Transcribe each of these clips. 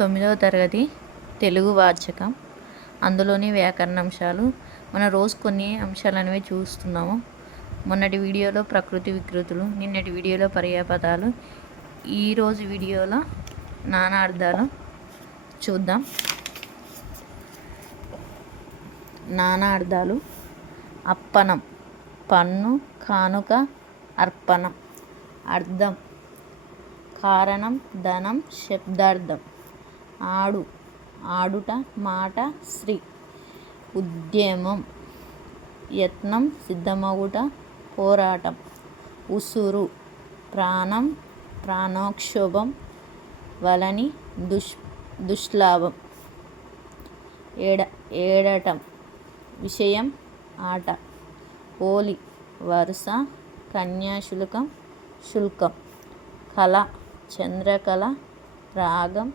తొమ్మిదవ తరగతి తెలుగు వాచకం. అందులోని వ్యాకరణ అంశాలు మన రోజు కొన్ని అంశాలు అనేవి చూస్తున్నాము. మొన్నటి వీడియోలో ప్రకృతి వికృతులు నిన్నటి వీడియోలో పర్యాపదాలు ఈరోజు వీడియోలో నానార్థాలు చూద్దాం. నానార్థాలు అప్పనం పన్ను కానుక అర్పణం అర్థం కారణం ధనం శబ్దార్థం. ఆడు ఆడుట మాట శ్రీ ఉద్యమం యత్నం సిద్ధమగుట పోరాటం. ఉసురు ప్రాణం ప్రాణోక్షోభం వలని దుష్ దుష్లాభం. ఏడ ఏడటం విషయం ఆట. ఓలి వరుస కన్యాశుల్కం శుల్కం. కళ చంద్రకళ రాగం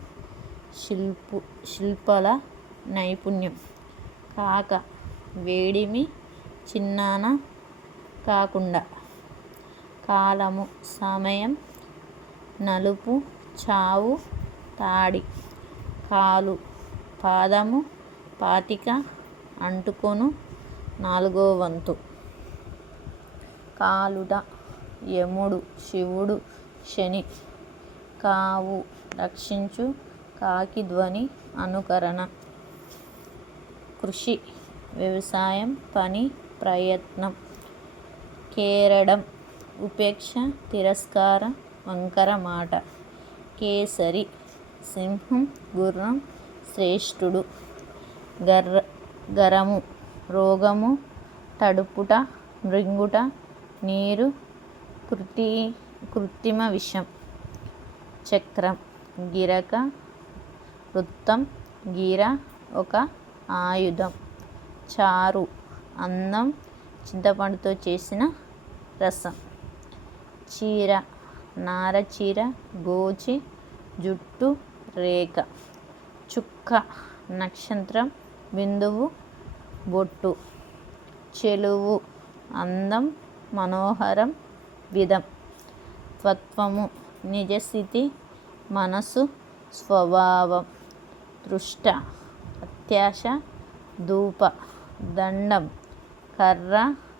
శిల్పు శిల్పల నైపుణ్యం. కాక వేడిమి చిన్నాన కాకుండా కాలము సమయం నలుపు చావు తాడి కాలు పాదము పాతిక అంటుకొను నాలుగో వంతు. కాలుట యముడు శివుడు శని కావు రక్షించు కాకి ధ్వని అనుకరణ. కృషి వ్యవసాయం పని ప్రయత్నం కేరడం ఉపేక్ష తిరస్కార వంకర మాట కేసరి సింహం గుర్రం శ్రేష్ఠుడు గర్ర గరము రోగము తడుపుట మృంగుట నీరు కృతి కృత్రిమ విషం చక్రం గిరక వృత్తం గీర ఒక ఆయుధం. చారు అన్నం చింతపండుతో చేసిన రసం. చీర నార చీర గోచి జుట్టు రేఖ. చుక్క నక్షత్రం బిందువు బొట్టు. చెలువు అందం మనోహరం విధం. తత్వము నిజస్థితి మనసు స్వభావం. దృష్ట అత్యాశ ధూప దండం కర్ర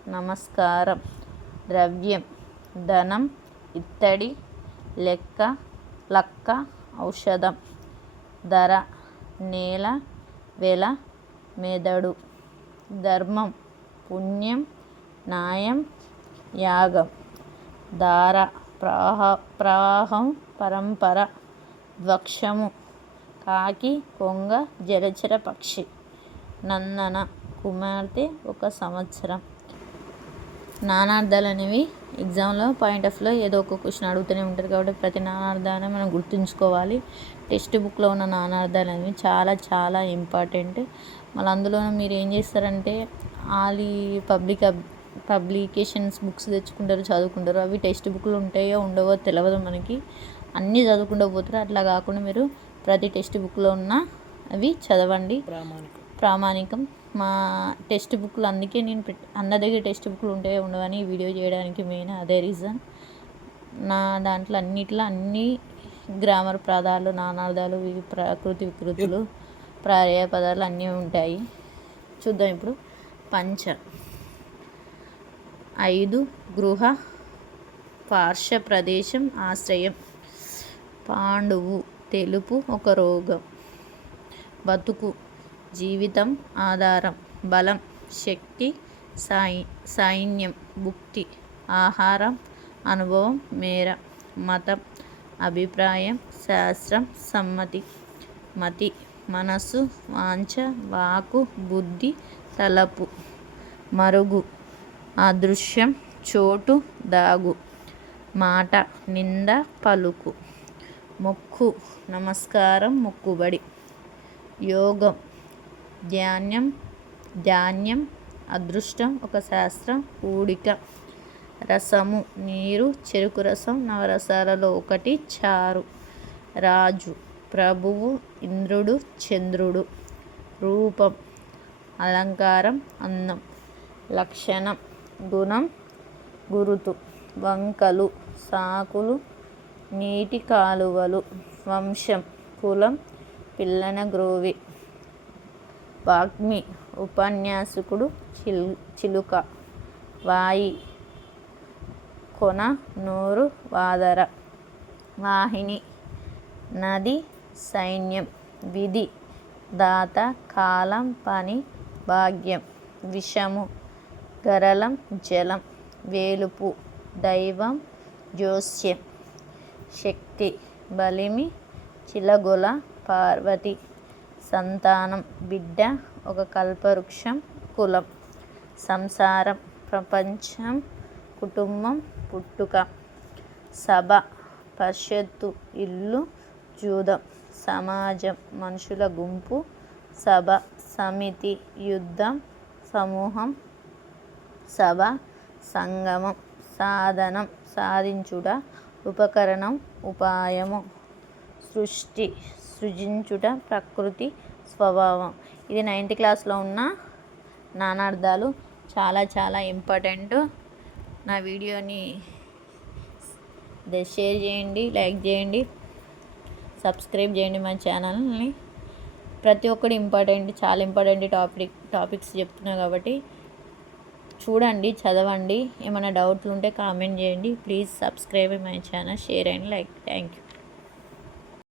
నమస్కారం ద్రవ్యం ధనం ఇత్తడి లెక్క లక్క ఔషధం ధర నేల వెల మెదడు ధర్మం పుణ్యం న్యాయం యాగం ధార ప్రవాహ ప్రవాహం పరంపర ద్వక్షము కాకి కొంగ జలచర పక్షి. నందన కుమార్తె ఒక సంవత్సరం. నానార్థాలు అనేవి ఎగ్జామ్లో పాయింట్ ఆఫ్లో ఏదో ఒక క్వశ్చన్ అడుగుతూనే ఉంటారు కాబట్టి ప్రతి నానార్థాన్ని మనం గుర్తుంచుకోవాలి. టెక్స్ట్ బుక్లో ఉన్న నానార్థాలు అనేవి చాలా చాలా ఇంపార్టెంట్. మళ్ళీ అందులో మీరు ఏం చేస్తారంటే ఆలి పబ్లిక్ పబ్లికేషన్స్ బుక్స్ తెచ్చుకుంటారు చదువుకుంటారు. అవి టెక్స్ట్ బుక్లు ఉంటాయో ఉండవో తెలియదు మనకి. అన్నీ చదువుకుంటూ పోతారు. అట్లా కాకుండా మీరు ప్రతి టెక్స్ట్ బుక్లో ఉన్న అవి చదవండి. ప్రామాణికం. మా టెక్స్ట్ బుక్లు అందుకే నేను పెట్ అందరి దగ్గర టెక్స్ట్ బుక్లు ఉంటాయో ఉండవని వీడియో చేయడానికి మెయిన్ అదే రీజన్. నా దాంట్లో అన్నిట్లో అన్ని గ్రామర్ పదాలు నానార్థాలు ప్రకృతి వికృతులు ప్రాయ పదాలు అన్నీ ఉంటాయి. చూద్దాం ఇప్పుడు. పంచ. ఐదు గృహ పార్శ్వ ప్రదేశం ఆశ్రయం. పాండువు. తెలుపు ఒక రోగం. బతుకు జీవితం ఆధారం బలం శక్తి సాయి సైన్యం భుక్తి ఆహారం అనుభవం మేర మతం అభిప్రాయం శాస్త్రం సమ్మతి మతి మనస్సు వాంఛ వాకు బుద్ధి తలపు మరుగు అదృశ్యం చోటు దాగు మాట నింద పలుకు. మొక్కు నమస్కారం మొక్కుబడి. యోగం ధ్యానం ధాన్యం అదృష్టం ఒక శాస్త్రం కూడిక రసము నీరు చెరుకు రసం నవరసాలలో ఒకటి చారు. రాజు ప్రభువు ఇంద్రుడు చంద్రుడు. రూపం అలంకారం అందం. లక్షణం గుణం గురుతు. వంకలు సాకులు నీటి కాలువలు వంశం కులం పిల్లన గ్రోవి. వాగ్మి ఉపన్యాసకుడు చిల్ చిలుక. వాయి కొన నూరు వాదర. వాహిని నది సైన్యం. విధి దాత కాలం పని భాగ్యం. విషము గరళం జలం. వేలుపు దైవం జోస్యం. శక్తి బలిమి చిలగొల పార్వతి సంతానం బిడ్డ ఒక కల్పవృక్షం కులం సంసారం ప్రపంచం కుటుంబం పుట్టుక సభ పరిషత్తు ఇల్లు జూదం సమాజం మనుషుల గుంపు సభ సమితి యుద్ధం సమూహం సభ సంగమం సాధనం సాధించుట ఉపకరణం ఉపాయము సృష్టి సృజించుట ప్రకృతి స్వభావం. ఇది నైన్త్ క్లాస్లో ఉన్న నానార్థాలు చాలా చాలా ఇంపార్టెంట్. నా వీడియోని షేర్ చేయండి లైక్ చేయండి సబ్స్క్రైబ్ చేయండి మా ఛానల్ని. ప్రతి ఒక్కటి ఇంపార్టెంట్ చాలా ఇంపార్టెంట్ టాపిక్ టాపిక్స్ చెప్తున్నా కాబట్టి చూడండి చదవండి. ఏమైనా డౌట్లు ఉంటే కామెంట్ చేయండి. Please subscribe my channel share and like. Thank you